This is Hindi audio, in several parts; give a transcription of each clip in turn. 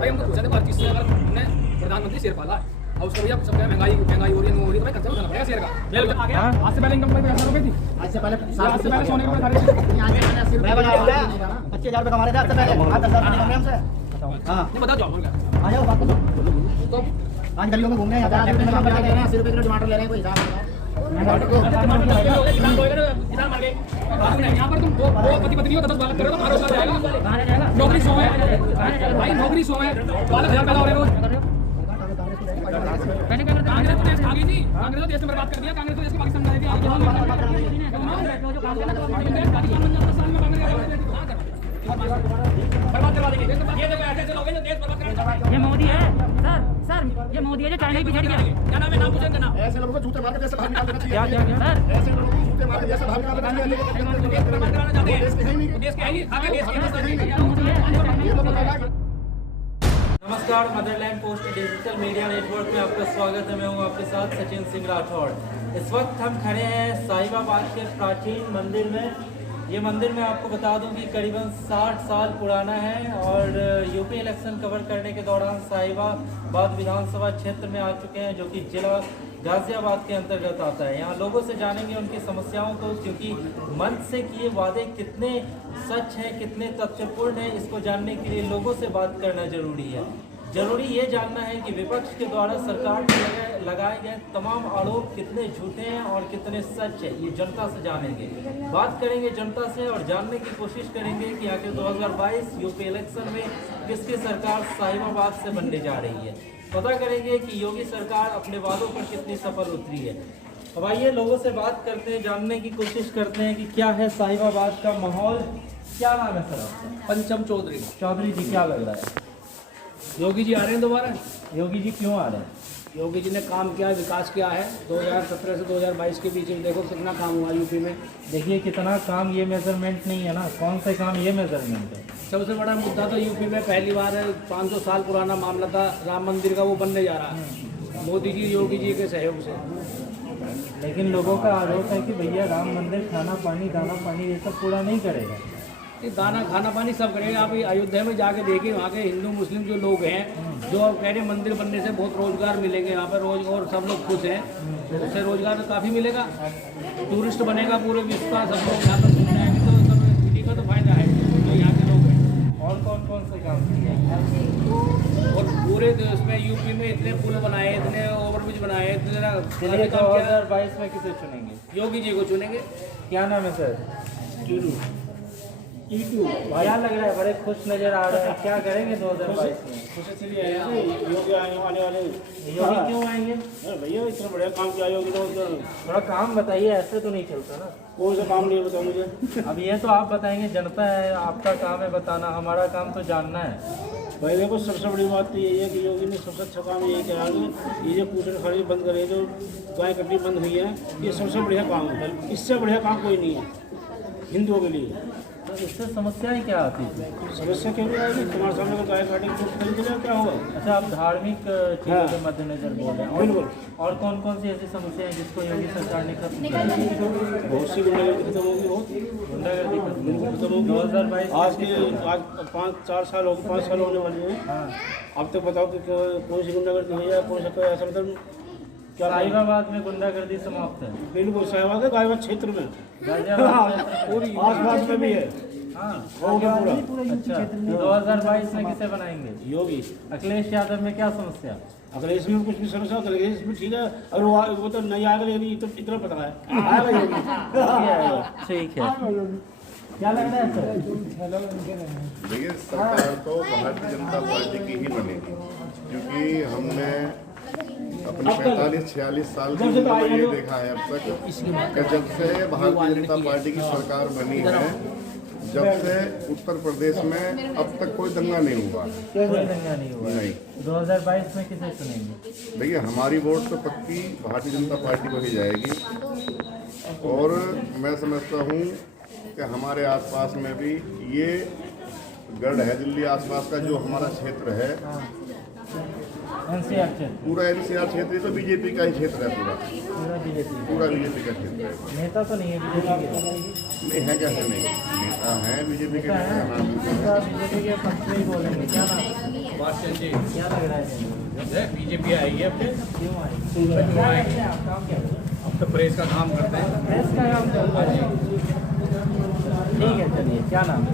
भाई हमको पूछा था हर चीज़ से, अगर हमने प्रधानमंत्री शेर पाला और उसका भैया सब महंगाई हो रही है, हो रही है, तो भाई खर्चा उठाना पड़ेगा शेर का। आज से पहले इनकम पर 80 रुपये थी, आज से पहले सोने के ऊपर 25,000 रुपये कमा रहे थे आज से पहले, 10,000 रुपये कमा रहे हमसे। हाँ नहीं बताओ जॉब क्या आ जाओ बात करो। तो आज गलियों में घूमने हैं, 80 रुपये किलो टमाटर ले रहे हैं, कोई हिसाब नहीं। यहाँ पर तुम दो पति पत्नी हो, 10 बालक करो तो तुम्हारा रोजगार जाएगा। नौकरी 100 है भाई, नौकरी 100 है, 12,000 पैदा हो रहे रोज। कांग्रेस तो देश खा गई थी, कांग्रेस तो देश में बर्बाद कर दिया, कांग्रेस तो देश को पाकिस्तान बना दिया। बर्बाद करवा देंगे ये देखो, ऐसे लोग हैं जो देश बर्बाद करना चाहते हैं। ये मोदी है सर, ये मोदी है जो चाइना ही पीछे गया। क्या नाम है, नाम पूछेंगे नाम। ऐसे लोगों को झूठे मार के देश से बाहर निकाल देना चाहिए। सर ऐसे लोगों को झूठे मार के देश से बाहर निकाल देना चाहिए। बर्बाद कराना चाहते हैं, देश के है ही नहीं। देश के है ही, आगे देश के ये तो पता है। नमस्कार, Motherland post digital media network में आपका स्वागत है। मैं हूं आपके साथ सचिन सिंह राठौड़। इस वक्त हम खड़े हैं साहिबाबाद के प्राचीन मंदिर में। ये मंदिर मैं आपको बता दूं कि करीबन 60 साल पुराना है और यूपी इलेक्शन कवर करने के दौरान साहिबाबाद विधानसभा क्षेत्र में आ चुके हैं, जो कि जिला गाजियाबाद के अंतर्गत आता है। यहाँ लोगों से जानेंगे उनकी समस्याओं को, क्योंकि मंच से किए वादे कितने सच हैं, कितने तथ्यपूर्ण हैं, इसको जानने के लिए लोगों से बात करना जरूरी है। जरूरी ये जानना है कि विपक्ष के द्वारा सरकार पर लगाए गए तमाम आरोप कितने झूठे हैं और कितने सच है, ये जनता से जानेंगे। बात करेंगे जनता से और जानने की कोशिश करेंगे कि आखिर 2022 यूपी इलेक्शन में किसकी सरकार साहिबाबाद से बनने जा रही है। पता करेंगे कि योगी सरकार अपने वादों पर कितनी सफल उतरी है। अब आइए लोगों से बात करते हैं, जानने की कोशिश करते हैं कि क्या है साहिबाबाद का माहौल। क्या नाम है सर आपका? पंचम चौधरी। चौधरी जी, क्या लग रहा है योगी जी आ रहे हैं दोबारा। योगी जी क्यों आ रहे हैं? योगी जी ने काम किया, विकास किया है। 2017 से 2022 के बीच में देखो कितना काम हुआ यूपी में। देखिए कितना काम, ये मेजरमेंट नहीं है ना, कौन से काम ये मेजरमेंट है। सबसे बड़ा मुद्दा तो यूपी में पहली बार 500 साल पुराना मामला था राम मंदिर का, वो बनने जा रहा है मोदी जी योगी जी के सहयोग से। लेकिन लोगों का आरोप है कि भैया राम मंदिर खाना पानी दाना पानी ये सब पूरा नहीं करेगा। ये दाना खाना पानी सब करेगा। आप अयोध्या में जाके देखिए, वहाँ के हिंदू मुस्लिम जो लोग हैं, जो कह रहे मंदिर बनने से बहुत रोजगार मिलेंगे यहाँ पर रोज, और सब लोग खुश हैं, तो उससे रोजगार तो काफ़ी मिलेगा। टूरिस्ट बनेगा पूरे विश्व का, सब लोग यहाँ पर घूमने आएंगे, तो सब सिटी का तो फायदा है जो यहाँ के लोग हैं। और कौन कौन से काम किए? और पूरे देश में यूपी में इतने पुल बनाए, इतने ओवरब्रिज बनाए, इतने 2022 में किसे चुनेंगे? योगी जी को चुनेंगे। क्या नाम है सर? क्या लग रहा है, बड़े खुश नजर आ रहे हैं, क्या करेंगे 2022 में? योगी आने वाले योगी क्यों आएंगे? भैया इतना बढ़िया काम किया योगी तो थोड़ा काम बताइए, ऐसे तो नहीं चलता ना। कौन सा काम नहीं बताओ मुझे। अब ये तो आप बताएंगे, जनता है, आपका काम है बताना, हमारा काम तो जानना है। भाई देखो सबसे बड़ी बात तो यही है कि योगी ने सबसे अच्छा काम यही किया है कि ये जो कुचल खड़ी बंद करे, जो गाय कटनी बंद हुई है, ये सबसे बढ़िया काम है। इससे बढ़िया काम कोई नहीं है हिंदुओं के लिए। तो इससे समस्याएं क्या आती थी? समस्या क्यों नहीं आएगी? तुम्हारे सामने को गाय काटे खरीद ले, क्या होगा? अच्छा, आप धार्मिक चीज़ों के मद्देनजर बोल रहे हैं। बिल्कुल। और कौन कौन सी ऐसी समस्या है जिसको योगी सरकार ने खत्म किया? बहुत सी गुंडागर्दी खत्म होगी, बहुत गुंडागर्दी खत्म होगी। 2022 आज 5-4 साल हो गए, 5 साल होने वाले हैं। हाँ, अब तक बताओ कि कौन सी गुंडागर्दी हुई है, कौन सा कोई ऐसा मतलब क्या? साहिबाबाद में गुंडागर्दी समाप्त है। बिल्कुल साहिबाबाद है, गायबाद क्षेत्र में, गाजियाबाद पूरी आस-पास में भी है। हाँ, हो गया पूरा। अच्छा, 2022 में किसे बनाएंगे? योगी। अखिलेश यादव में क्या समस्या? अखिलेश में कुछ भी समस्या, अखिलेश में ठीक है, अगर वो तो नहीं आएगा, लेकिन इतना पता है आएगा योगी। ठीक है, क्या लग रहा है सर? देखिए, सरकार तो भारतीय जनता पार्टी की ही बनेगी, क्योंकि हमने अपने 45-46 साल की उम्र में ये देखा है अब तक कि जब से भारतीय जनता पार्टी की सरकार बनी है, जब से उत्तर प्रदेश में अब तक कोई दंगा नहीं हुआ। कोई दंगा नहीं हुआ? नहीं। 2022 में किसे चुनेंगे? देखिए, हमारी वोट तो पक्की भारतीय जनता पार्टी को ही जाएगी, और मैं समझता हूँ कि हमारे आसपास में भी ये गढ़ है, दिल्ली आसपास का जो हमारा क्षेत्र है, एनसीआर क्षेत्र, पूरा एनसीआर क्षेत्र तो बीजेपी का ही क्षेत्र है, पूरा पूरा बीजेपी का क्षेत्र है। नेता तो नहीं है बीजेपी के? नहीं है, कैसे नहीं, नेता हैं बीजेपी के। बीजेपी के पक्ष में ही बोलेंगे, क्या नाम? सुभाष जी क्या लग रहा है? बीजेपी आई है अपने क्यों आए? आप काम क्या करते हैं? अब तो प्रेस का काम करते हैं। प्रेस का काम चल रहा है। ठीक है, चलिए, क्या नाम है?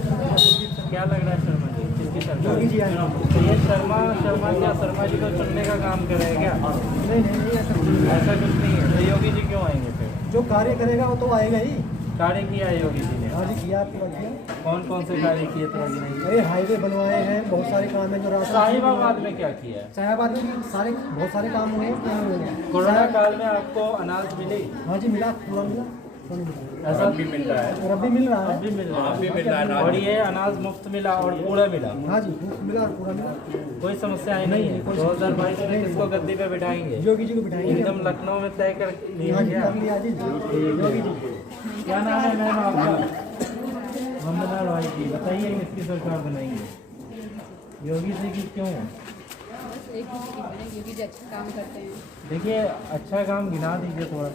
क्या लग रहा है शर्मा जी, किसकी सरकार? तो ये शर्मा क्या शर्मा जी को चुनने का काम करें क्या? नहीं ऐसा कुछ नहीं है। तो योगी जी क्यों आएंगे फिर? जो कार्य करेगा वो तो आएगा ही। कार्य किया है योगी जी ने? हाँ जी किया, आपको किया। कौन से कार्य किए थे योगी ने? अरे हाईवे बनवाए हैं, बहुत सारे काम है जो रास्ता। साहिबाबाद में क्या किया है? साहिबाबाद में बहुत सारे काम हुए हैं। कोरोना काल में आपको अनाज मिली? हाँ जी मिला, पूरा मिला। पूरा मिला। ऐसा भी मिल रहा है? और अब भी मिल रहा है। अब भी मिल रहा है। और ये अनाज मुफ्त मिला और पूरा मिला? हाँ जी मिला और पूरा मिला। कोई समस्या नहीं है? 2022 में किसको गद्दी पे बिठाएंगे? योगी जी को बिठाएंगे। एकदम लखनऊ में तय कर हाँ जी लिया? कर लिया जी, योगी जी। क्या नाम है मैम आपका? वंदना रॉय जी, बताइए किसकी सरकार बनाएंगे? योगी जी की क्यों? योगी जी अच्छा काम करते हैं, देखिए, अच्छा काम गिना दीजिए थोड़ा।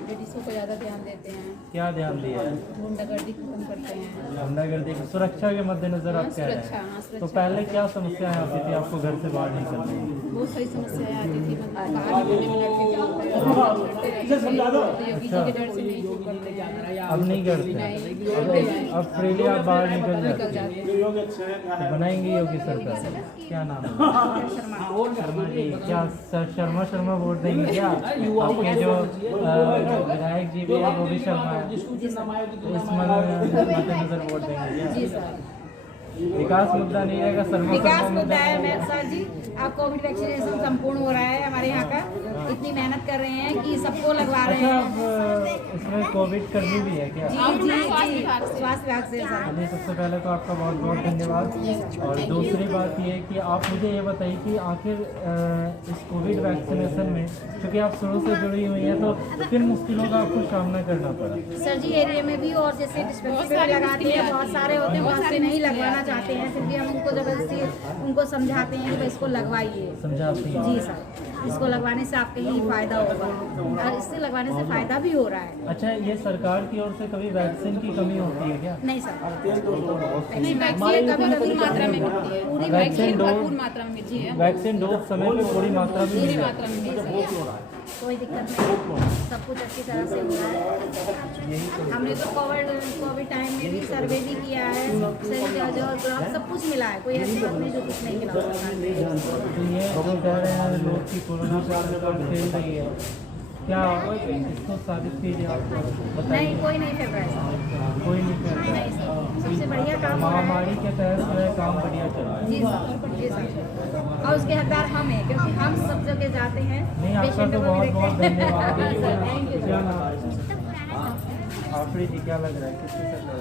लेडीज़ों को ज़्यादा ध्यान देते हैं, क्या ध्यान दिया है? गुंडागर्दी खत्म करते हैं। गुंडागर्दी की सुरक्षा के मद्देनजर आप कह रहे सुरक्षा, हैं? हाँ, सुरक्षा। तो पहले क्या समस्याएं आती थी आपको घर से बाहर निकलने में? बहुत सारी समस्याएं आती थी, बाहर निकलने में लड़ते थे, तो योगी जी के डर से नहीं करते हैं। अब नहीं करते? अब फ्रीली आप बाहर निकल जाते हैं। बनाएंगे योगी सरकार? क्या नाम है? शर्मा जी। क्या शर्मा वोट देंगे क्या? आपके जो विधायक जी भी है वो भी शर्मा है, इस मद्देनजर वोट देंगे क्या? जी सर। विकास मुद्दा नहीं रहेगा? विकास मुद्दा है मैं सर जी, अब कोविड वैक्सीनेशन संपूर्ण हो रहा है हमारे यहाँ का। इतनी मेहनत कर रहे हैं कि सबको लगवा रहे अच्छा, हैं। अब इसमें कोविड कर्मी भी है क्या? जी स्वास्थ्य विभाग से सर। चलिए, सबसे पहले तो आपका बहुत बहुत धन्यवाद। और दूसरी बात ये है कि आप मुझे ये बताइए कि आखिर इस कोविड वैक्सीनेशन में, क्योंकि आप शुरू से जुड़ी हुई हैं, तो किन मुश्किलों का आपको सामना करना पड़ा? सर जी एरिया में भी और जैसे डिस्पेंसरी लगाते हैं, बहुत सारे होते हैं, बहुत से नहीं लगवाना चाहते हैं, फिर भी हम उनको जबरदस्ती उनको समझाते हैं कि भाई इसको लगवाइए। समझाती हैं? जी सर, इसको लगवाने से आपके ही फायदा होगा और इससे लगवाने से फायदा भी हो रहा है। अच्छा, ये सरकार की ओर से कभी वैक्सीन की कमी होती है क्या? नहीं सर, नहीं, वैक्सीन कभी भरपूर मात्रा में मिलती है, पूरी वैक्सीन भरपूर मात्रा में मिलती है, वैक्सीन डोज समय पे पूरी मात्रा में पूरी मिल मात्रा में मिलती है। कोई दिक्कत नहीं, सब कुछ अच्छी तरह से हो रहा है। हमने तो कोविड टाइम में भी सर्वे भी किया है, सैनिटाइजर ग्लव्स सब कुछ मिला है, कोई ऐसी बात नहीं जो कुछ नहीं मिला सरकार ने। तो ये जो कह रहे हैं लोग की कोरोना से खेल रही है, क्या इसको साबित कीजिए आप बताइए। नहीं, कोई नहीं कर रहा है सर। कोई नहीं कर रहा नहीं सर, सबसे बढ़िया काम हो रहा है। महामारी के तहत जो है काम बढ़िया चल रहा है। जी सर, जी सर, और उसके हकदार हम हैं क्योंकि हम सब जगह जाते हैं, नहीं, आपका तो पेशेंटों को भी बहुत बहुत देखते हैं। धन्यवाद। सर, थैंक यू क्या सर। नाम है? आखिरी जी, क्या लग रहा है किसकी सरकार?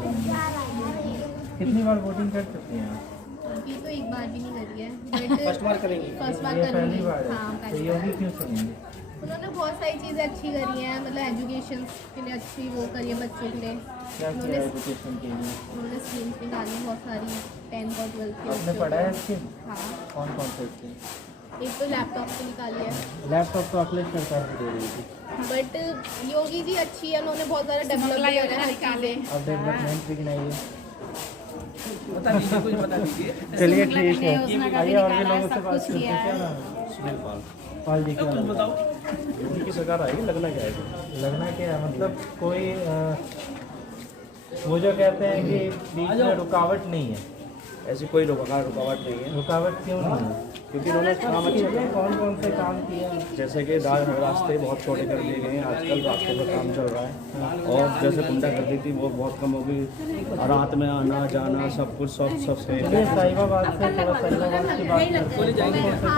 कितनी बार वोटिंग कर सकते हैं आप? अभी तो एक बार भी नहीं करी है, फर्स्ट बार करेंगे। फर्स्ट बार ये करूँगी। पहली बार है? हाँ, तो पहली योगी बार। क्यों चुनेंगे? उन्होंने बहुत सारी चीज़ें अच्छी करी हैं, मतलब एजुकेशन के लिए अच्छी वो करी है बच्चों के लिए। क्या किया उन्होंने एजुकेशन के लिए? उन्होंने स्कीम्स निकाली हैं बहुत सारी, 10th और 12th के आपने बच्चों पढ़ा है को। स्कीम? हाँ, कौन कौन से स्कीम? एक तो लैपटॉप की निकाली है, लैपटॉप तो अखिलेश सरकार ने दे रही थी। बट योगी जी अच्छी है, उन्होंने बहुत ज़्यादा डेवलप वगैरह निकाले। अब डेवलपमेंट भी गिनाइए। बता दीजिए, कुछ बता दीजिए। चलिए, ठीक है, योजना का भी आइए और भी निकाला है, लोगों से सब बात कुछ करते किया हैं। है। क्या नाम है? पाल जी, क्या कुछ नाम है? बताओ। योगी की सरकार आएगी, लगना क्या है? लगना क्या है, मतलब कोई वो जो कहते हैं कि बीच में रुकावट नहीं है। ऐसी कोई रुकावट नहीं है, रुकावट क्यों नहीं है? क्योंकि उन्होंने काम अच्छे किए। कौन कौन से काम किया? जैसे कि रास्ते बहुत छोटे कर दिए गए हैं, आजकल रास्तों पर काम चल रहा है। और जैसे गुंडागर्दी थी वो बहुत कम हो गई, रात में आना जाना सब कुछ सब सही चलिए, है। साहिबाबाद से थोड़ा साहिबाबाद की बात करते हैं। कौन से काम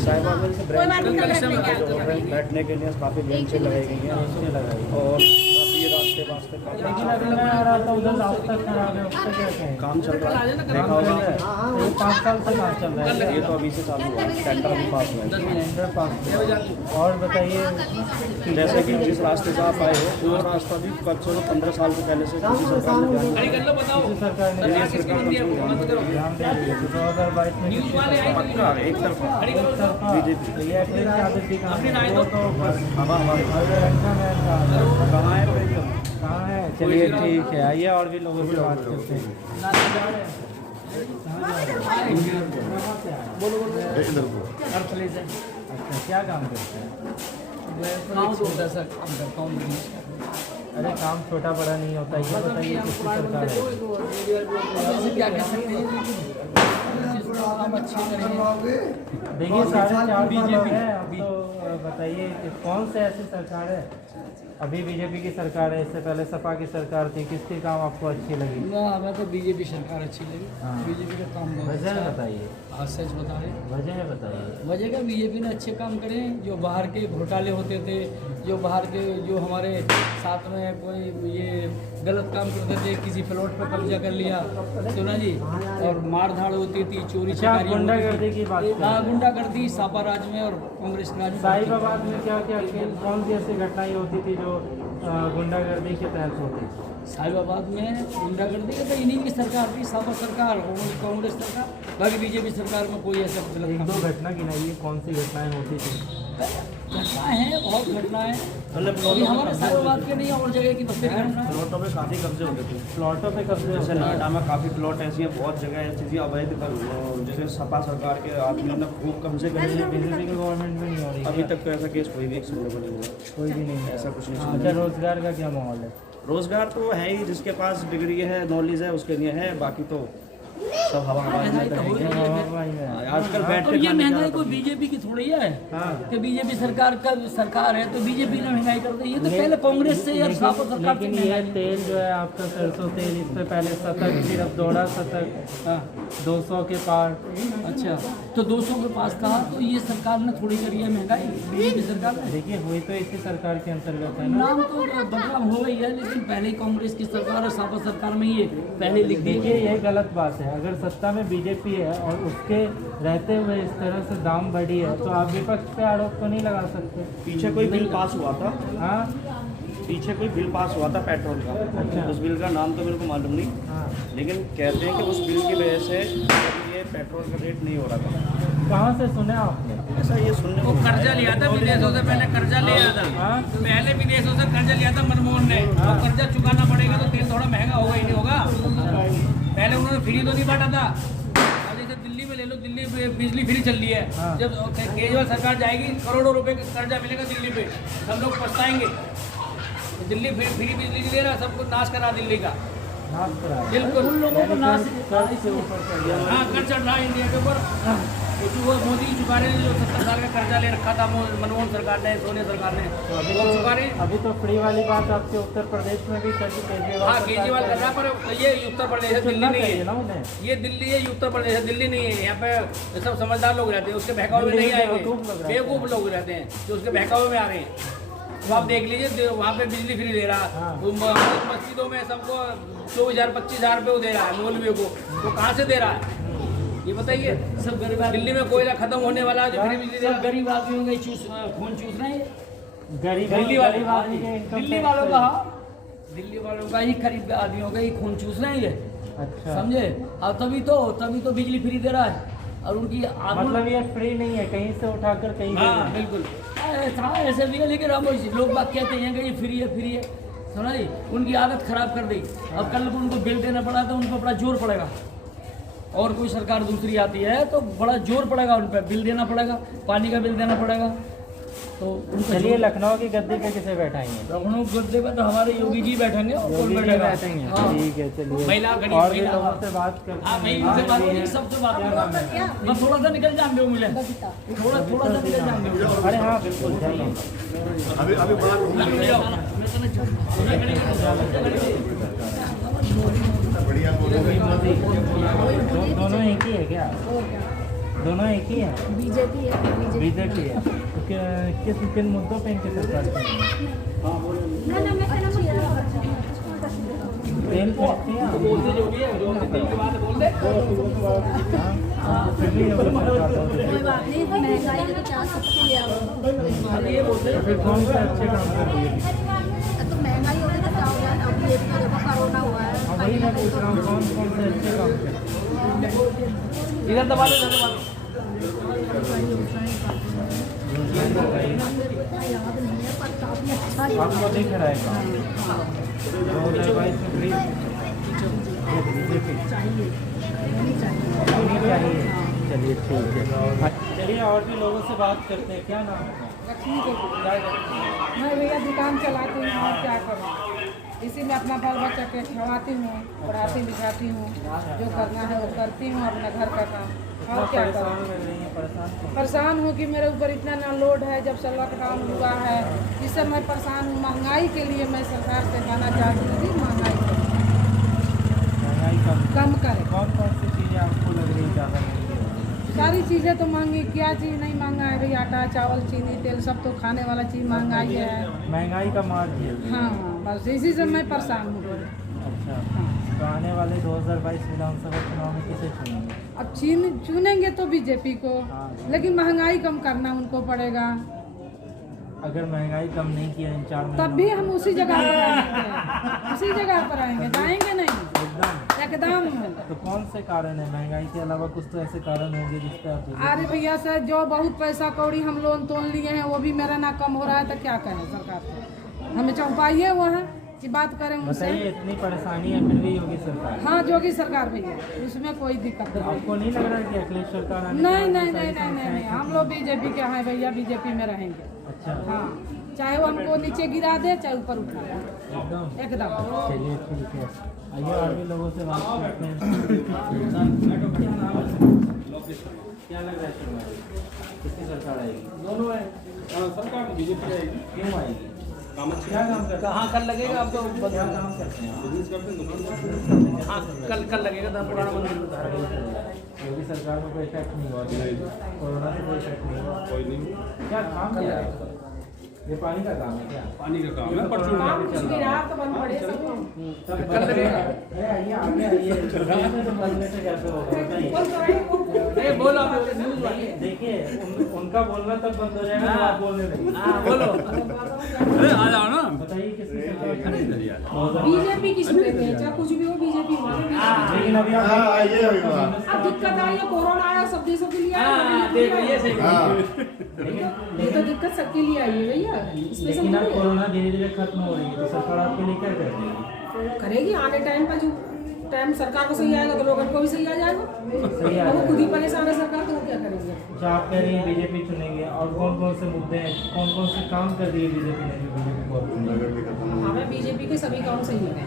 साहिबाबाद में साहिबाबाद में जैसे बैठने के लिए काफ़ी बेंचें लगाई गई हैं अच्छे लगाई? और काफ़ी रास्ते लेकिन अभी मैं आ रहा था उधर रास्ता खराब है, उससे क्या कहें? काम चल रहा है, देखा काम चल होगा। रहा है? ये 5 साल से काम चल रहा है? ये तो अभी से चालू हुआ है, टेंडर भी पास हुआ है। टेंडर पास हुआ। और बताइए, जैसे कि जिस रास्ते से आप आए हो वो रास्ता भी कब से 15 साल से पहले से किसी सरकार ने ध्यान नहीं दिया। किसी सरकार ने ध्यान दे दिया तो 2022 में किसी सरकार पक्का एक तरफा एक तरफा बीजेपी। तो ये अखिलेश यादव जी कहाँ है? वो तो हमारे कहाँ है भाई? कहाँ है? चलिए, ठीक है, आइए और भी लोगों से बात करते हैं। इधर को अच्छा, क्या काम करते हैं? अरे काम छोटा बड़ा नहीं होता, ये बताइए किसकी सरकार है? क्या कह सकते हैं हम अच्छे देखिए 4.5 बीजेपी है। अब तो बताइए कि कौन से ऐसी सरकार है? अभी बीजेपी की सरकार है, इससे पहले सपा की सरकार थी, किसके काम आपको अच्छी लगी? हमें तो बीजेपी सरकार अच्छी लगी। हाँ। बीजेपी का काम वजह बताइए, सच बता रहे वजह बताइए। वजह का बीजेपी ने अच्छे काम करे। जो बाहर के घोटाले होते थे, जो बाहर के जो हमारे साथ में कोई ये गलत काम करते थे, किसी प्लॉट पर कब्जा कर लिया, सुना जी, और मार धाड़ होती थी, चोरी चकारी, गुंडागर्दी की बात करें। हाँ, गुंडागर्दी सापा राज में और कांग्रेस राज में। साहिबाबाद में क्या क्या कौन सी ऐसी घटनाएं होती थी जो गुंडागर्दी के तहत होती? साहिबाबाद में गुंडागर्दी का तो इन्हीं की सरकार थी, सापा सरकार और कांग्रेस सरकार। बाकी बीजेपी सरकार में कोई ऐसा एक दो घटना गिनाइए, कौन सी घटनाएं होती थी? घटनाएं हैं, बहुत घटनाएं। अभी हमारे साहिबाबाद के नहीं, और जगह की बस्ती घटना है। प्लॉटों पे काफ़ी कब्जे होते थे। प्लॉटों पे कब्जे जैसे होते हैं। नोएडा में काफ़ी प्लॉट ऐसी हैं, बहुत जगह ऐसी थी अवैध जैसे सपा सरकार के आदमियों ने खूब कब्जे कर लिए। बीजेपी की गवर्नमेंट में नहीं हो रही अभी क्या? तक तो ऐसा केस कोई भी एक सुनने को नहीं हुआ। कोई भी नहीं है ऐसा कुछ नहीं अच्छा, सुना। रोजगार का क्या माहौल है? रोजगार तो है ही, जिसके पास डिग्री है, नॉलेज है, उसके लिए है, बाकी तो सब हवा हवा में महंगाई तो हो करेंगे। रही है। आजकल बैठ और के ये खाने महंगाई का कोई बीजेपी की थोड़ी है हाँ। कि बीजेपी सरकार का सरकार है तो बीजेपी ने महंगाई कर दी। ये तो पहले कांग्रेस से या सापा सरकार से लेकिन ये तेल जो है आपका सरसों तेल, इससे पहले शतक सिर्फ दौड़ा शतक 200 के पार। अच्छा, तो 200 के पास था, तो ये सरकार ने थोड़ी करी है महंगाई, बीजेपी सरकार ने। देखिए हुई तो इसी सरकार के अंतर्गत है ना। नाम तो बदनाम हो गई है, लेकिन पहले ही कांग्रेस की सरकार और सापा सरकार में ये पहले लिख दी। देखिए ये गलत बात है। अगर सत्ता में बीजेपी है और उसके रहते हुए इस तरह से दाम बढ़ी है तो आप विपक्ष पे आरोप तो नहीं लगा सकते। पीछे कोई बिल पास हुआ था, हाँ पीछे कोई बिल पास हुआ था पेट्रोल का। अच्छा। उस बिल का नाम तो मेरे को मालूम नहीं, हाँ। लेकिन कहते हैं कि उस बिल की वजह से ये पेट्रोल का रेट नहीं हो रहा था। कहाँ से सुने आपने? ऐसा ये सुनने वो को कर्जा लिया था विदेशों से, पहले कर्जा लिया था। हाँ। पहले विदेशों से कर्जा लिया था मनमोहन ने। तो कर्जा चुकाना पड़ेगा तो तेल थोड़ा महंगा होगा ही नहीं होगा। पहले उन्होंने फ्री तो नहीं बांटा था। अब जैसे दिल्ली में ले लो, दिल्ली में बिजली फ्री चल रही है। हाँ। जब केजरीवाल सरकार जाएगी, करोड़ों रुपए का कर्जा मिलेगा दिल्ली पे, सब लोग पछताएंगे। तो दिल्ली फ्री बिजली दे रहा, सबको नाश करा दिल्ली का। नाश करा है। बिल्कुल उन लोगों को नाश। कर्ज से ऊपर चढ़ गया। हाँ, कर चढ़ रहा है इंडिया के ऊपर। वो मोदी चुका रहे हैं, जो 70 साल का कर्जा ले रखा था मनमोहन सरकार ने, सोनिया सरकार ने, वो चुका रहे हैं। अभी तो फ्री वाली बात आपके उत्तर प्रदेश में भी कर दी केजरीवाल। हाँ, केजरीवाल कर रहा है, पर ये उत्तर प्रदेश है, दिल्ली नहीं चाहिए ना है। उन्हें। ये दिल्ली है, ये उत्तर प्रदेश है, दिल्ली नहीं है। यहाँ पे सब समझदार लोग रहते हैं, उसके बहकावे में नहीं आएंगे। बेवकूफ लोग रहते हैं जो उसके बहकावे में आ रहे हैं। तो आप देख लीजिए, वहाँ पे बिजली फ्री दे रहा है। वो मस्जिदों में सबको 24,000-25,000 रुपये वो दे रहा है मौलवियों को। वो कहाँ से दे रहा है ये बताइए? सब गरीब, दिल्ली में कोयला खत्म होने वाला है, जो फ्री बिजली दे रहा है। गरीब आदमियों का खून चूस रहे हैं। गरीब दिल्ली वाले दिल्ली वालों का, दिल्ली वालों का ही गरीब आदमियों का ही खून चूस रहे हैं ये। अच्छा, समझे? और तभी तो बिजली फ्री दे रहा है। और उनकी मतलब ये फ्री नहीं है, कहीं से उठाकर कहीं दे हाँ, रहे हैं। बिल्कुल ऐसे भी है। लेकिन अब लोग बात कहते हैं कि ये फ्री है, सुना जी, उनकी आदत खराब कर दी। अब कल को उनको बिल देना पड़ा तो उनको बड़ा जोर पड़ेगा। और कोई सरकार दूसरी आती है तो बड़ा जोर पड़ेगा उन पर, बिल देना पड़ेगा, पानी का बिल देना पड़ेगा। तो उनको चलिए लखनऊ की गद्दी पे किसे बैठाएंगे? लखनऊ गद्दे पे तो हमारे योगी जी बैठेंगे और कौन योगी जी बैठेगा? बैठेंगे। हाँ। ठीक है, चलिए महिला गरीब और भी महिला। लोगों से बात करते हाँ, मैं हैं। इनसे बात करी, सबसे बात करूँ। बस थोड़ा सा निकल जान दो मुझे, थोड़ा सा निकल जान दो। अरे हाँ बिल्कुल जाइए। अभी अभी बड़ा बढ़िया दोनों एक ही है क्या? दोनों एक ही है? बीजेपी है, बीजेपी है तो किन मुद्दों पे इनकी सरकार चल रही है? तेल खरीदती है बोलते जो भी है, जो भी दिल की बात है, बोल दे। फिर भी ये लोग सरकार तो कोई बात नहीं, महंगाई है तो क्या सकती है अब? ये बोलते तो फिर कौन से अच्छे काम कर रही है? तो महंगाई होगी तो क्या हो गया? अब ये तो देखो कोरोना हुआ है। वही मैं पूछ रहा हूँ, कौन कौन से अच्छे काम कर? इधर दबा दो, इधर दबा दो। याद नहीं है पर काफी अच्छा आपको दिख रहा है काम? 2022 में फ्री बीजेपी चाहिए नहीं चाहिए नहीं चाहिए। चलिए ठीक है। चलिए और भी लोगों से बात करते हैं। क्या नाम है? लक्ष्मी देवी। क्या करते हैं? मैं भैया दुकान चलाती हूँ और क्या करूँ, इसी में अपना बाल बच्चा के खवाती हूँ, पढ़ाती लिखाती हूँ, जो करना है वो करती हूँ, अपना घर का काम और क्या परेशान करूँ। लग रही हैं? परेशान परेशान हूँ कि मेरे ऊपर इतना ना लोड है, जब से लॉकडाउन हुआ है इससे मैं परेशान हूँ। महंगाई के लिए मैं सरकार से कहना चाहती हूँ कि महंगाई महंगाई कम करे। कौन कौन सी चीज़ें आपको लग रही ज़्यादा महंगी हो रही है? सारी चीज़ें तो महंगी, क्या चीज़ नहीं महंगा है भाई, आटा चावल चीनी तेल सब तो खाने वाला चीज़ महंगाई है। महंगाई का मार दिया। हाँ बस इसी से मैं परेशान हूँ। अच्छा, तो आने वाले 2022 विधानसभा चुनाव में किसे चुनेंगे? अब चुनेंगे तो बीजेपी को, लेकिन महंगाई कम करना उनको पड़ेगा। अगर महंगाई कम नहीं किया इन 4 तब भी हम उसी जगह पर आएंगे, उसी जगह पर आएंगे, जाएंगे नहीं एकदम। तो कौन से कारण है? महंगाई के अलावा कुछ तो ऐसे कारण होंगे जिस पर आप अरे भैया सर, जो बहुत पैसा कौड़ी हम लोन तोन लिए हैं वो भी मेरा ना कम हो रहा है, तो क्या करें सरकार से? हमें चौपाइए वो है कि बात करें उनसे। बताइए, इतनी परेशानी है फिर भी योगी सरकार। हाँ योगी सरकार भैया, उसमें कोई दिक्कत नहीं। आपको नहीं लग रहा है कि अखिलेश सरकार आने के नहीं बाद नहीं ये नहीं सारी नहीं नहीं समस्याएं नहीं, हम लोग बीजेपी के हैं भैया, बीजेपी में रहेंगे। अच्छा, हाँ, चाहे वो हमको नीचे गिरा दे चाहे ऊपर उठा दे, एकदम। एकदम। चलिए ठीक है, आइए और भी लोगों से बात करते हैं। क्या लग रहा है शर्मा जी, किसकी सरकार आएगी? दोनों है सरकार बीजेपी आएगी। क्यों आएगी? क्या काम करते हैं? हाँ कल लगेगा। अब तो क्या काम करते हैं आप? बिजनेस करते हैं, दुकान। हाँ कल लगेगा था पुराना मंदिर में धारा। योगी सरकार में कोई इफेक्ट नहीं हुआ? कोरोना से कोई इफेक्ट नहीं हुआ? कोई नहीं। क्या काम क्या है आपका? ये पानी का काम है क्या? पानी का काम है, परचून काम कुछ नहीं रहा तो बंद पड़े सब। कल लगेगा। आइए आगे आइए, तो बदलने से कैसे होगा बताइए। नहीं बोलो आप न्यूज़ वाली। देखिए उनका बोलना तब बंद हो जाएगा जब आप बोलने लगे। हाँ बोलो। अरे आ जाओ ना। बताइए किसकी सरकार? बीजेपी की सुनेंगे, चाहे कुछ भी हो बीजेपी। लेकिन अभी आप हाँ, ये हुई बात। अब दिक्कत आई है, कोरोना आया, सब देशों के लिए आया। हाँ देख ये सही। हाँ, ये तो दिक्कत सबके लिए आई है भैया, लेकिन अब कोरोना धीरे धीरे खत्म हो रही है, तो सरकार आपके लिए क्या कर रही है? करेगी आने टाइम पर, जो टाइम सरकार को सही आएगा तो लोगों को भी सही आ जाएगा। सही आ वो जाएगा। खुद ही परेशान है सरकार, तो वो क्या करेंगे? जो आप कह रही हैं बीजेपी चुनेंगे, और कौन कौन से मुद्दे हैं, कौन कौन से काम कर दिए बीजेपी ने जो बीजेपी को आप चुनेंगे? नगर भी खत्म हो हमें बीजेपी के सभी काम सही लगे।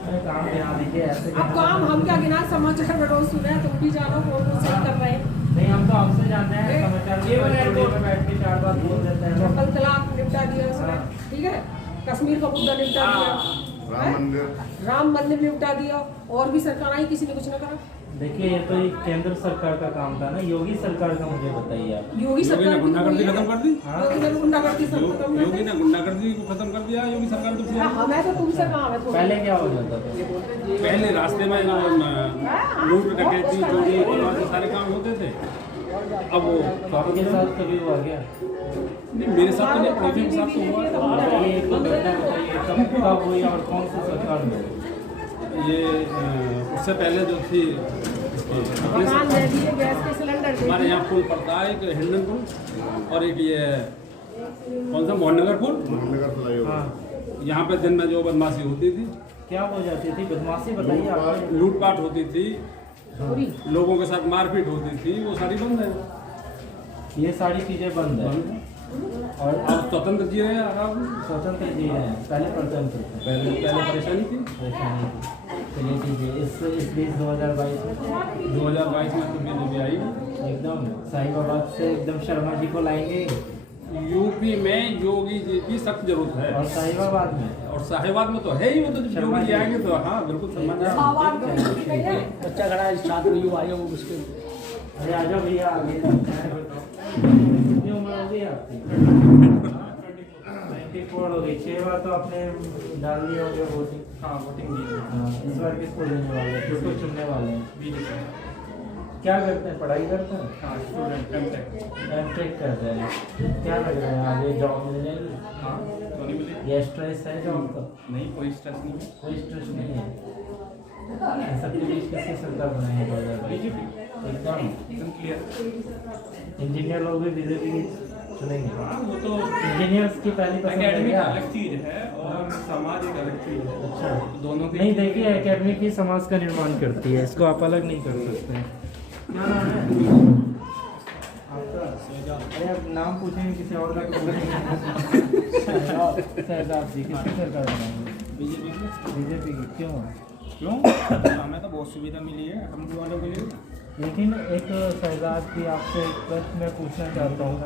अरे काम गिना दीजिए ऐसे। अब काम हम क्या गिना, समाचार बटोर सुने तुम भी जानो कौन कौन सही कर रहे हैं। नहीं, हम तो आपसे जानते हैं समाचार में बैठ के 4 बार बोल देते हैं। कल तलाक निपटा दिया उसने, ठीक है, कश्मीर का मुद्दा निपटा दिया, राम मंदिर निपटा दिया, और भी सरकार आई किसी ने कुछ न करा। देखिए ये तो एक केंद्र सरकार का काम था ना, योगी सरकार का मुझे बताइए आप। योगी सरकार की गुंडागर्दी खत्म कर दी। योगी ने गुंडागर्दी सब खत्म कर योगी दी। ने गुंडागर्दी को खत्म कर दिया योगी सरकार तो। हमें तो तुमसे काम है थोड़ा। पहले क्या हो जाता था? पहले रास्ते में जो लूट डकैती चोरी ये सारे काम होते थे। अब वो तो आपके साथ कभी हुआ क्या? नहीं, मेरे साथ तो नहीं, प्रीति के साथ तो हुआ। बताइए, एक तो घटना बताइए, कब हुई और कौन सी सरकार में? ये उससे पहले जो थी अपने मकान दे दिए, गैस के सिलेंडर दे हमारे दिए। यहाँ पुल पड़ता है, एक हिंडन पुल और एक ये कौन सा मोहनगर पुल। नगर फ्लाईओवर। हाँ, यहाँ पे दिन में जो बदमाशी होती थी, क्या हो जाती थी बदमाशी? बताइए आप। लूटपाट होती थी, पूरी लोगों के साथ मारपीट होती थी, वो सारी बंद है। ये सारी चीजें बंद है और अब स्वतंत्र जी रहे हैं आराम से। स्वतंत्र जी हैं, पहले परतंत्र थे, पहले परेशानी थी। परेशानी थी। चलिए ठीक है, इस बीच 2022 में 2022 में तो बीजेपी आएगी एकदम साहिबाबाद से एकदम शर्मा जी को लाएंगे, यूपी में योगी जी की सख्त जरूरत है। और साहिबाबाद में और साहिबाद में तो है ही, वो तो जब योगी जी आएंगे तो हाँ बिल्कुल सम्मान है। बच्चा खड़ा है, छात्र युवा आयोग उसके। अरे आ जाओ भैया आगे। कितनी उम्र हो गई आपकी? 94 हो गई। 6 बार तो आपने डाल दिया होगा वोटिंग। हाँ वोटिंग दी। हाँ, इस बार किसको देने वाले हैं, किसको चुनने वाले हैं? बीजेपी। क्या करते हैं, पढ़ाई करते हैं? हाँ स्टूडेंट एमटेक कर रहे हैं। क्या लग रहा है आगे जॉब मिल जाएगी? हाँ तो नहीं मिले। ये स्ट्रेस है जॉब का? नहीं कोई स्ट्रेस नहीं है। कोई स्ट्रेस नहीं है। ऐसा प्रदेश किसकी सरकार बनाई है 2022? बीजेपी एकदम क्लियर। इंजीनियर लोग भी बीजेपी की चलेंगे। वो तो इंजीनियर्स की पहली पसंद है एकेडमिक क्या? अलग चीज है और समाज एक अलग चीज है। अच्छा, दोनों के नहीं देखिए एकेडमी की समाज का निर्माण करती है, इसको आप अलग नहीं कर सकते हैं। क्या नाम है आपका? अरे आप नाम पूछेंगे किसी और का तो पूछेंगे। शहजाद जी किसकी सरकार बनाएंगे? बीजेपी की। क्यों? हमें तो बहुत सुविधा मिली है हम वालों के लिए। लेकिन एक शहजाद की आपसे एक प्रश्न मैं पूछना चाहता हूँ।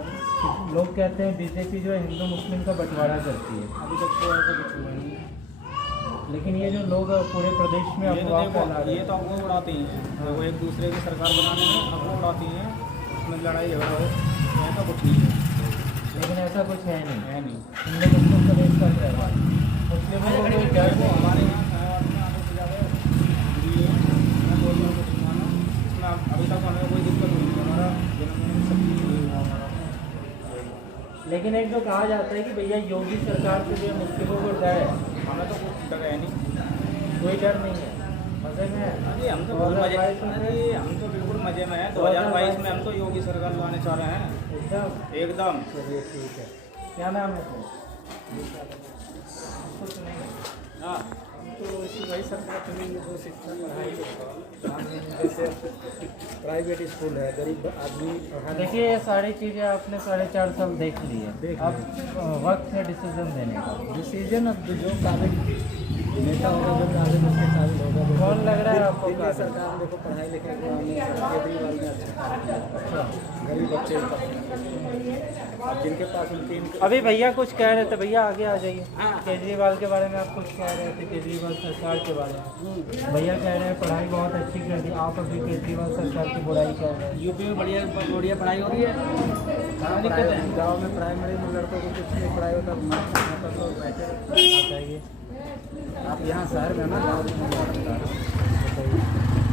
लोग कहते हैं बीजेपी जो है हिंदू मुस्लिम का बंटवारा करती है, अभी तक तो ऐसा कुछ हुआ नहीं। लेकिन ये जो लोग पूरे प्रदेश में अफवाह फैला रहे ये हैं, तो अफवाह उड़ाते हैं, वो एक दूसरे की सरकार बनाने में अफवाह उड़ाती हैं, उसमें लड़ाई झगड़ा हो, ऐसा कुछ नहीं है। लेकिन ऐसा कुछ है नहीं। है नहीं। हिंदू मुस्लिम प्रदेश का त्यौहार मुस्लिमों को कोई डर नहीं। हमारे यहाँ आने से ज़्यादा मैं बोल रहा हूँ मुसलमान हूँ, इसमें अभी तक हमें कोई दिक्कत नहीं है। हमारा जन्मदिन सब चीज़ हुई हुआ हमारा। लेकिन एक जो कहा जाता है कि भैया योगी सरकार से जो मुस्लिमों को डर है, हमें तो कुछ डर है नहीं। कोई डर नहीं है, मजे में है। अरे हम तो बहुत मजे, अरे हम तो बिल्कुल मजे में हैं। 2022 में हम तो योगी सरकार लाने चाह रहे हैं एकदम। एकदम। चलिए ठीक है। क्या नाम है तो? हाँ तो इसी भाई सरकार चुनेंगे जो शिक्षा पढ़ाई जैसे प्राइवेट स्कूल है, गरीब आदमी पढ़ाने। देखिए ये सारी चीज़ें आपने 4.5 साल देख ली है, अब वक्त है डिसीजन देने का। डिसीजन अब जो काबिल नेता होगा, जो काबिल उसके काबिल होगा। कौन लग रहा है आपको दिल्ली काबिल? सरकार ने देखो पढ़ाई लिखाई के मामले में केजरीवाल ने अच्छा काम किया। अच्छा गरीब बच्चे जिनके पास उनके अभी भैया कुछ कह रहे थे, भैया आगे आ जाइए। केजरीवाल के बारे में आप कुछ कह रहे थे, केजरीवाल सरकार के बारे में। भैया कह रहे हैं पढ़ाई बहुत अच्छी कर दी, आप अभी केजरीवाल सरकार की बुराई कर रहे हैं। यूपी में बढ़िया बढ़िया पढ़ाई हो रही है। कहाँ दिक्कत है? गाँव में प्राइमरी में लड़कों को कुछ नहीं पढ़ाई होता, तो बैठे बताइए आप यहाँ शहर में ना गाँव में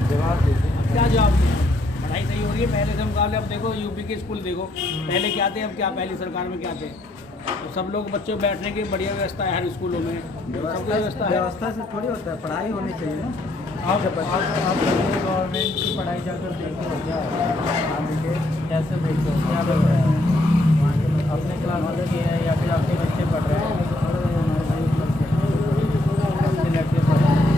जवाब दीजिए। क्या जवाब दें? पढ़ाई सही हो रही है पहले से मुकाबले। अब देखो यूपी के स्कूल देखो, पहले क्या थे अब क्या, पहली सरकार में क्या थे। तो सब लोग बच्चों बैठने की बढ़िया व्यवस्था है हर स्कूलों में, सब व्यवस्था है। व्यवस्था से थोड़ी होता है, पढ़ाई होनी चाहिए ना। आप गवर्नमेंट की पढ़ाई जाकर देखते हो क्या? कैसे देखते हो, क्या लग रहा है? अपने क्लास की है या फिर आपके बच्चे पढ़ रहे हैं? अच्छे लड़के पढ़ रहे हैं?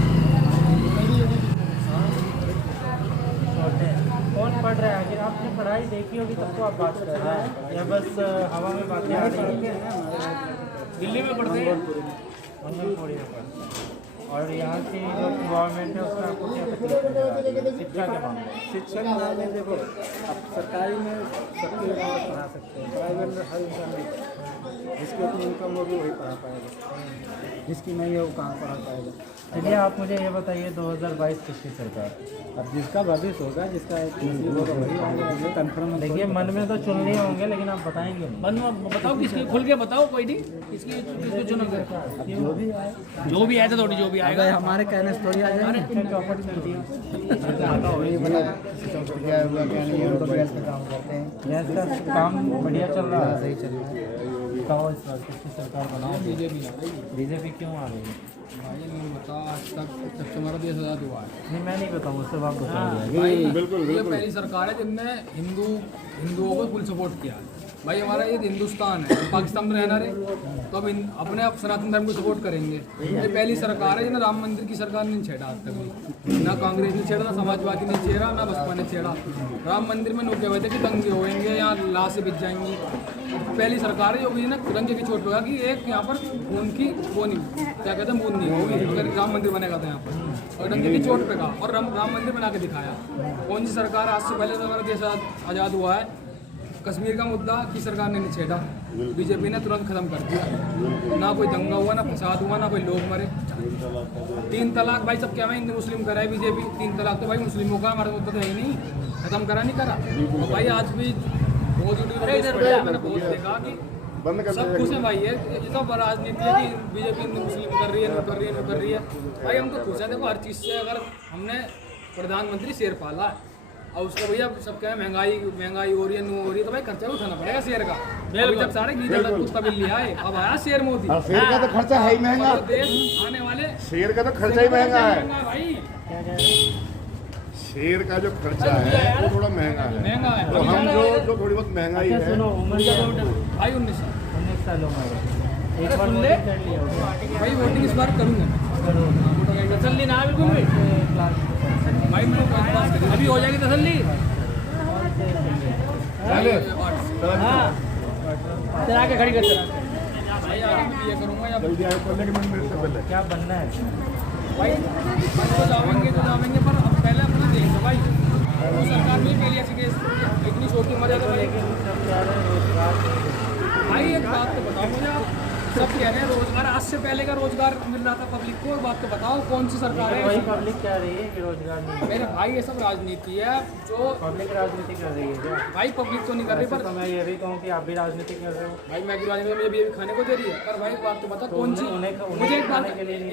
छोटे कौन पढ़ रहा है? आखिर आपने पढ़ाई देखी होगी तब तो आप बात कर रहे हैं, या बस हवा में बातें आ रही हैं? दिल्ली में पढ़ते हैं, मंगलपुरी में पढ़ते हैं। और यहाँ की जो गवर्नमेंट है उसमें आपको क्या तकलीफ है शिक्षा के मामले में? शिक्षा के मामले में देखो, अब सरकारी में सबके लोग पढ़ा सकते हैं, प्राइवेट में हर इंसान नहीं पढ़ा। जिसकी अपनी इनकम होगी वही पढ़ा पाएगा, जिसकी नहीं है वो कहाँ पढ़ा पाएगा। चलिए आप मुझे ये बताइए 2022 किसकी सरकार? अब जिसका भविष्य होगा, जिसका नसीब होगा वही आएगा, ये कंफर्म। देखिए मन में तो चुन लिए होंगे लेकिन आप बताएंगे नहीं। मन में बताओ किसकी, खुल के बताओ, कोई नहीं किसकी चुनोगे। अब जो भी आए, जो भी आए तो थोड़ी जो भी आएगा। हमारे कहने से थोड़ी आ जाएगा। चौपट कर दिया। काम करते हैं, गैस का काम बढ़िया चल रहा है? सही चल रहा है। बताओ इस बार किसकी सरकार बनाओ? बीजेपी क्यों आ रही है? तब हमारा देश आज़ाद हुआ है। नहीं मैं नहीं बताऊँ, उससे आप बताइए। ये पहली सरकार है जिनने हिंदुओं को फुल सपोर्ट किया है। भाई हमारा ये हिंदुस्तान है, पाकिस्तान में रहना रहे तो अब अपने आप सनातन धर्म को सपोर्ट करेंगे। ये पहली सरकार है जिन्हें राम मंदिर की सरकार ने छेड़ा आज तक भी, ना कांग्रेस ने छेड़ा, ना समाजवादी ने छेड़ा, ना बसपा ने छेड़ा। राम मंदिर में नोके हुए थे कि दंगे होएंगे, यहाँ लाशें बिछ जाएंगी। पहली सरकार है योगी ने रंगे की चोट लगा कि एक यहाँ पर खून की वो नहीं, क्या कहते हैं, बूंद नहीं होगी अगर राम मंदिर बनेगा तो यहाँ पर, और डंगे की चोट पे कहा और राम मंदिर बना के दिखाया। कौन सी सरकार आज से पहले तो हमारा देश आज़ाद हुआ है, कश्मीर का मुद्दा की सरकार ने नहीं छेड़ा, बीजेपी ने तुरंत खत्म कर दिया। ना कोई दंगा हुआ, ना फसाद हुआ, ना कोई लोग मरे। 3 तलाक भाई सब क्या है, हिंदू मुस्लिम करा है बीजेपी। 3 तलाक तो भाई मुस्लिमों का, हमारा मुद्दा तो है ही नहीं, खत्म करा नहीं करा। तो भाई आज भी बहुत मैंने बहुत देखा कि सब खुश हैं भाई। ये सब राजनीति है कि बीजेपी हिंदू मुस्लिम कर रही है, न कर रही है। भाई हम तो खुश हैं, देखो हर चीज़ से। अगर हमने प्रधानमंत्री शेर पाला है और उसका भैया सब क्या है, महंगाई हो रही है, नू हो रही है, तो भाई खर्चा भी उठाना पड़ेगा शेर का। अभी जब सारे गीत कुत्ता बिल्ली आए, अब आया शेर मोदी। शेर का तो खर्चा है ही महंगा, देश आने वाले शेर का तो खर्चा ही महंगा है भाई। शेर का जो खर्चा है वो थोड़ा महंगा है। महंगा है। तो हम जो थोड़ी बहुत महंगाई है। भाई 19 साल अरे सुन ले भाई वोटिंग इस बार करूँगा तसल्ली ना बिल्कुल भी भाई मैं अभी हो जाएगी तसल्ली। हाँ चला के खड़ी कर चला भाई ये करूँगा या जल्दी आए पहले कि मेरे से पहले क्या बनना है भाई तो जाएंगे पर अब पहले अपना देख दो भाई वो सरकार में पहले ऐसी केस इतनी छोटी मजा तो भाई एक बात तो बताओ मुझे आप सब कह रहे हैं रोजगार आज से पहले का रोजगार मिल रहा था पब्लिक को। बात तो बताओ कौन सी सरकार है? वही पब्लिक कह रही है कि रोजगार नहीं। मेरे भाई ये सब राजनीति है जो पब्लिक राजनीति कर रही है क्या? भाई पब्लिक तो नहीं कर रही पर तो मैं ये भी कहूँ कि आप भी राजनीति कर रहे हो। भाई मैं भी राजनीति मुझे भी खाने को दे रही है पर भाई बात तो बता कौन सी मुझे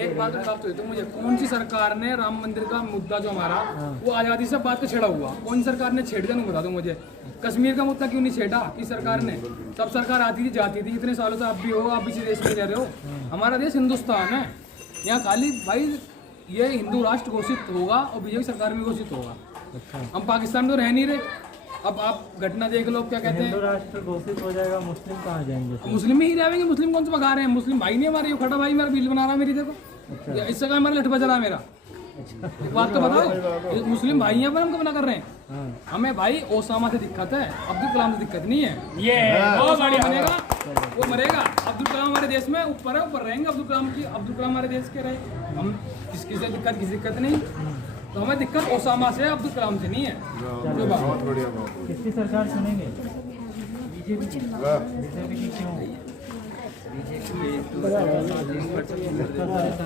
एक बात तो मुझे कौन सी सरकार ने राम मंदिर का मुद्दा जो हमारा वो आज़ादी से बात पे छेड़ा हुआ कौन सी सरकार ने छेड़ दिया? बता दो मुझे। कश्मीर का मुद्दा क्यों नहीं छेड़ा किस सरकार ने? सब सरकार आती थी जाती थी इतने सालों से आप भी हो आप इसी देश में रह रहे हो। हमारा देश हिंदुस्तान है यहाँ खाली भाई ये हिंदू राष्ट्र घोषित होगा और बीजेपी सरकार भी घोषित होगा। हम पाकिस्तान में तो रह नहीं रहे। अब आप घटना देख लो क्या कहते हैं हिंदू राष्ट्र घोषित हो जाएगा मुस्लिम कहाँ जाएंगे? मुस्लिम ही रहेंगे। मुस्लिम कौन से भगा रहे हैं? मुस्लिम भाई नहीं हमारे खड़ा भाई मेरा बिल बना रहा है मेरी देखो इससे का हमारा लठवा चला मेरा। एक बात तो बताओ मुस्लिम भाई हैं पर हम कब ना कर रहे हैं? हमें भाई ओसामा से दिक्कत है अब्दुल कलाम से दिक्कत नहीं है। ये वो बनेगा वो मरेगा। अब्दुल कलाम हमारे देश में ऊपर है ऊपर रहेंगे। अब्दुल कलाम हमारे देश के रहे हम किसी से दिक्कत नहीं। तो हमें दिक्कत ओसामा से अब्दुल कलाम से नहीं है। बहुत बढ़िया किसकी सरकार सुनेंगे? बीजेपी की क्यों?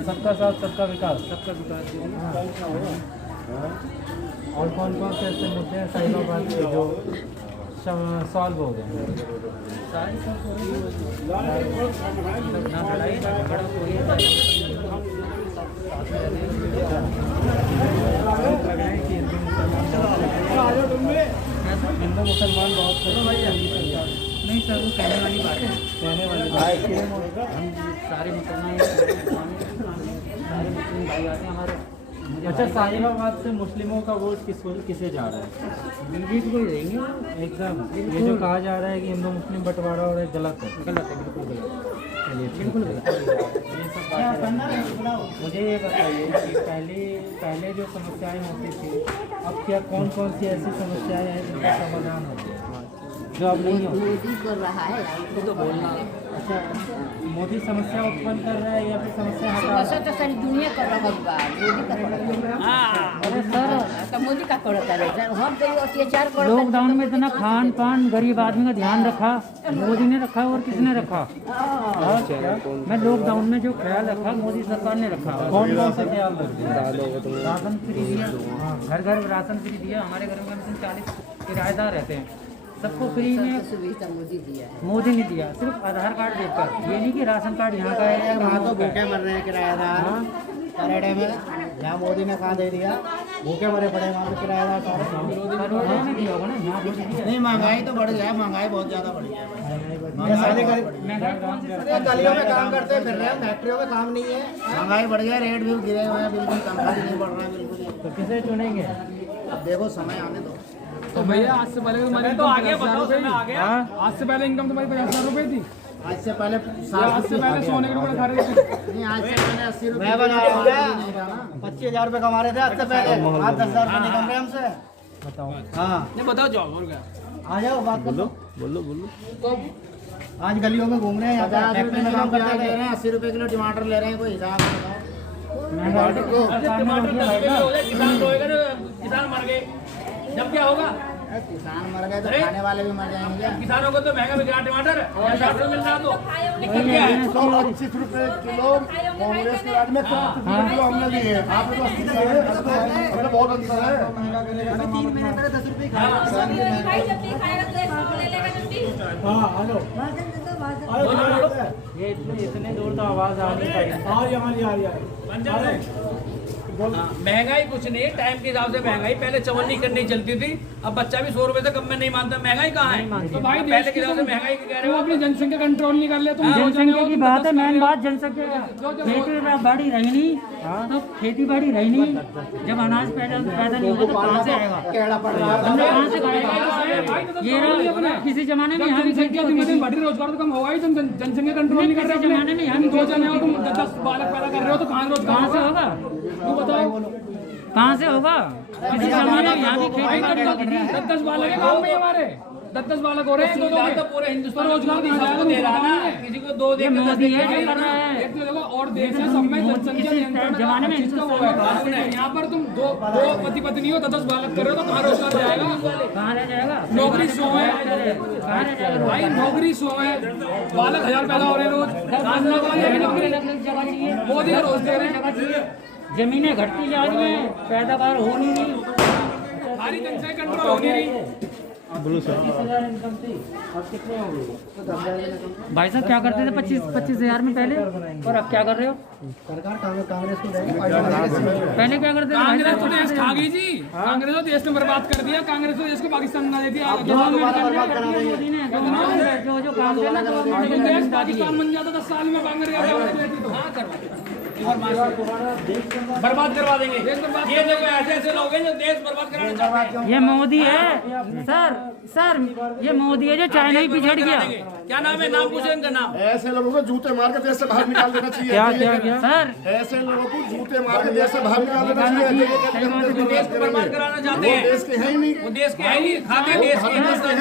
सबका साथ सबका विकास और कौन कौन से ऐसे मुद्दे हैं साहिबाबाद के जो सॉल्व हो गए? हिंदू मुसलमान बहुत नहीं सर वो कहने वाली बात है। कहने वाली बात हम सारे मुसलमान सारे मुस्लिम भाई आते हैं हमारे। अच्छा साहिबाबाद से मुस्लिमों का वोट किसे जा रहा है? बीजेपी को ही देंगे एकदम। ये जो कहा जा रहा है कि हिंदू मुस्लिम बंटवारा और गलत है बिल्कुल गलत। चलिए बिल्कुल मुझे ये बताइए कि पहले जो समस्याएं होती थी अब क्या कौन कौन सी ऐसी समस्याएं हैं जिनका समाधान हो गया जो अब नहीं होती? मोदी कर रहा है तो बोलना। अच्छा मोदी समस्या उत्पन्न कर रहा है या फिर समस्या हटा रहा है? तो सारी दुनिया कर रहा है मोदी का अरे सर तो मोदी का करता है सर हम तो अत्याचार कर लॉकडाउन में इतना खान पान गरीब आदमी का ध्यान रखा मोदी ने रखा और किसने रखा? मैं लॉकडाउन में जो ख्याल रखा मोदी सरकार ने रखा। कौन कौन सा ख्याल रखते? राशन फ्री दिया घर घर राशन फ्री दिया। हमारे घर में 40 किराएदार रहते हैं सबको फ्री में सुविधा मोदी दिया है। मोदी ने दिया सिर्फ आधार कार्ड देकर। ये नहीं कि राशन कार्ड यहाँ का है वहाँ तो भूखे मर रहे हैं किराएदार कनाडा में। यहाँ मोदी ने कहाँ दे दिया भूखे मरे पड़े वहाँ पे किराएदार में दिया होगा ना यहाँ नहीं। महंगाई तो बढ़ गया है महंगाई बहुत ज़्यादा बढ़ गया है। गलियों में काम करते फिर रहे हैं फैक्ट्रियों में काम नहीं है। महंगाई बढ़ गया रेट भी गिरे हुए हैं बिल्कुल तनख्वाह नहीं बढ़ रहा है बिल्कुल। तो किसे चुनेंगे? अब देखो समय आने दो। तो भैया आज से पहले तुम्हारी तो आगे बताओ आज से पहले इनकम तुम्हारी 50,000 रुपए थी। आज से पहले आज से पहले सोने के टुकड़े खा रहे थे। नहीं आज से पहले 80 रुपये 25,000 रुपये कमा रहे थे आज से पहले। आज 10,000 रुपये निकल रहे हमसे। बताओ। हाँ नहीं बताओ जाओ और क्या आ जाओ बात बोलो बोलो। तो आज गलियों में घूम रहे हैं। 50 रुपये में काम करते ले रहे हैं 80 रुपये किलो टमाटर ले रहे हैं। कोई हिसाब किसान मर गए जब क्या होगा? किसान मर गए तो खाने वाले भी मर जाएंगे। किसानों को तो महंगा बिक रहा टमाटर और 60 रुपये मिल रहा तो दिक्कत क्या है? 125 रुपए किलो कांग्रेस के राज में 125 किलो हमने दिए। आपने तो 80 दिए। हमने बहुत अंतर है। 3 महीने पहले 10 रुपये ये इतने दूर तो आवाज़ आ नहीं पाई। महंगाई कुछ नहीं टाइम के हिसाब से महंगाई पहले चवन्नी करनी चलती थी। अब बच्चा भी 100 रुपए से कम में नहीं मानता। महंगाई कहाँ है? तो भाई पहले के हिसाब से महंगाई कह रहे हो अपनी जनसंख्या कंट्रोल नहीं कर ले तुम। जनसंख्या की बात है मेन बात जनसंख्या बढ़ी रही नहीं तो खेती बाड़ी रही नहीं। जब अनाज पैदा नहीं होगा तो कहाँ से आएगा? बंदा कहाँ से खाएगा? ये रहा किसी जमाने में यहाँ भी खेती होती थी। रोजगार तो कम होगा ही, तुम जनसंख्या कंट्रोल नहीं कर रहे। जमाने में यहाँ भी 2 जने हो, तुम 10 बालक पैदा कर रहे हो, तो कहाँ रोजगार कहाँ से होगा? तू बताओ कहाँ से होगा? किसी जमाने में यहाँ भी खेती करती होती थी। 10 बालक है गाँव में हमारे, 10 बालक हो रहे हैं। तो पूरे हिंदुस्तान रोजगार में सबको दे रहा है ना, किसी को 2 दे, मोदी है जो कर रहा है। एक तो देखो और देश है, सब में जनसंख्या नियंत्रण जमाने में इसका वो है। यहाँ पर तुम दो पति पत्नी हो, 10 बालक कर रहे हो, तो कहाँ रोजगार जाएगा? कहाँ रह जाएगा? नौकरी 100 है कहाँ रह जाएगा? भाई, नौकरी 100 है, बालक 1000 पैदा हो रहे हैं रोज। मोदी का रोज दे रहे हैं। जमीनें घटती जा रही हैं, पैदावार हो नहीं। सारी जनसंख्या कंट्रोल हो नहीं रही। 30,000 इनकम थी, अब कितने हो गए? भाई साहब क्या करते थे 25,000 में पहले, और अब क्या कर रहे हो? सरकार कांग्रेस को देंगे। पहले क्या करते थे? कांग्रेस तो देश खा गई जी, कांग्रेस तो देश ने बर्बाद कर दिया। कांग्रेस तो देश को पाकिस्तान बना देती है। मोदी ने जो काम किया ना, देश पाकिस्तान बन जाता 10 साल में कांग्रेस बर्बाद करवा देंगे। ये देखो ऐसे लोग हैं जो देश बर्बाद कराना चाहते हैं। ये मोदी है सर, ये मोदी है जो चाइना ही पिछड़ गया। क्या नाम है? नाम पूछे इनका नाम। ऐसे लोगों को जूते मार के देश से बाहर निकाल देना चाहिए। क्या सर? ऐसे लोगों को जूते मार के देश से बाहर निकाल देना चाहिए। देश को बर्बाद कराना चाहते हैं। देश के है ही नहीं, वो देश के है ही नहीं, खाते देश के है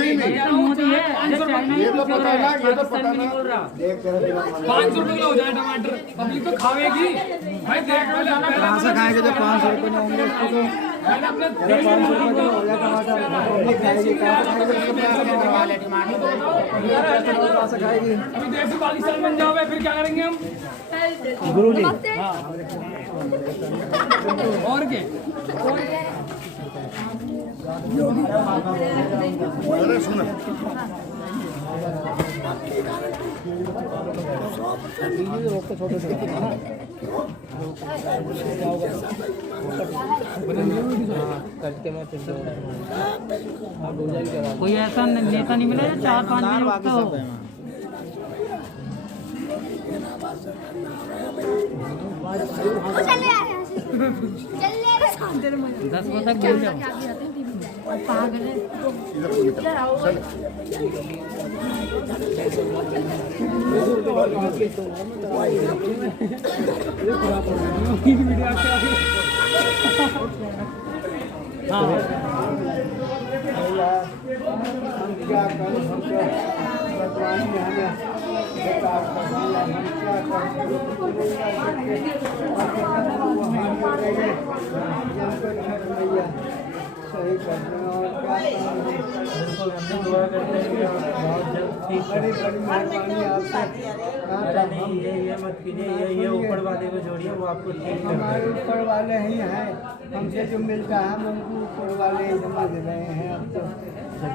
ही नहीं। मोदी है जो चाइना ही ये तो पता ना, ये तो पता ना। बोल रहा। 500 रुपये हो जाए टमाटर, पब्लिक तो खावेगी भाई। देख कहाँ से खाएंगे जब 500 रुपये नहीं होंगे उसको? तो पहले अपने जब 500 रुपये का हो जाए कहाँ से खाएगी? अभी देश से पाकिस्तान बन जाओगे, फिर क्या करेंगे हम? गुरु जी और क्या? अरे सुनो, कोई ऐसा नेता नहीं मिला जो 4-5 दिन रुकता हो। दस बजे तक बोल रहे सही करना और क्या दुआ करते हैं बहुत जल्द ठीक। बड़ी मेहरबानी आपसे। ये मत कीजिए, ये ऊपर वाले को जोड़िए, वो आपको ठीक। हमारे ऊपर वाले ही हैं, हमसे जो मिलता है हम उनको ऊपर वाले ही जमा दे रहे हैं। अब तो तो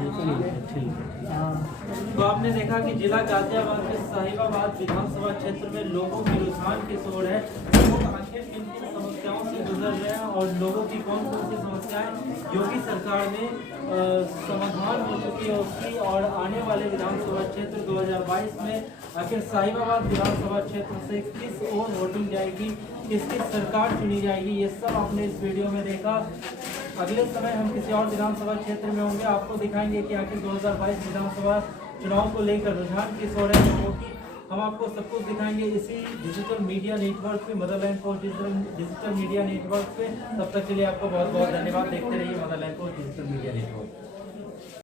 आपने देखा कि जिला गाजियाबाद के साहिबाबाद विधानसभा क्षेत्र में लोगों की रुझान की सोच है। लोग आखिर किन किन समस्याओं से गुजर रहे हैं और लोगों की कौन कौन सी समस्याएं योगी सरकार में समाधान हो चुकी है उसकी, और आने वाले विधानसभा क्षेत्र 2022 में आखिर साहिबाबाद विधानसभा क्षेत्र से किस ओर वोटिंग जाएगी, किसकी सरकार चुनी जाएगी, ये सब आपने इस वीडियो में देखा। अगले समय हम किसी और विधानसभा क्षेत्र में होंगे, आपको दिखाएंगे कि आखिर 2022 विधानसभा चुनाव को लेकर रुझान किस ओर है लोगों की। हम आपको सब कुछ दिखाएंगे इसी डिजिटल मीडिया नेटवर्क पे, Motherland post digital media network पे। तब तक के लिए आपको बहुत बहुत धन्यवाद। देखते रहिए Motherland post digital media network.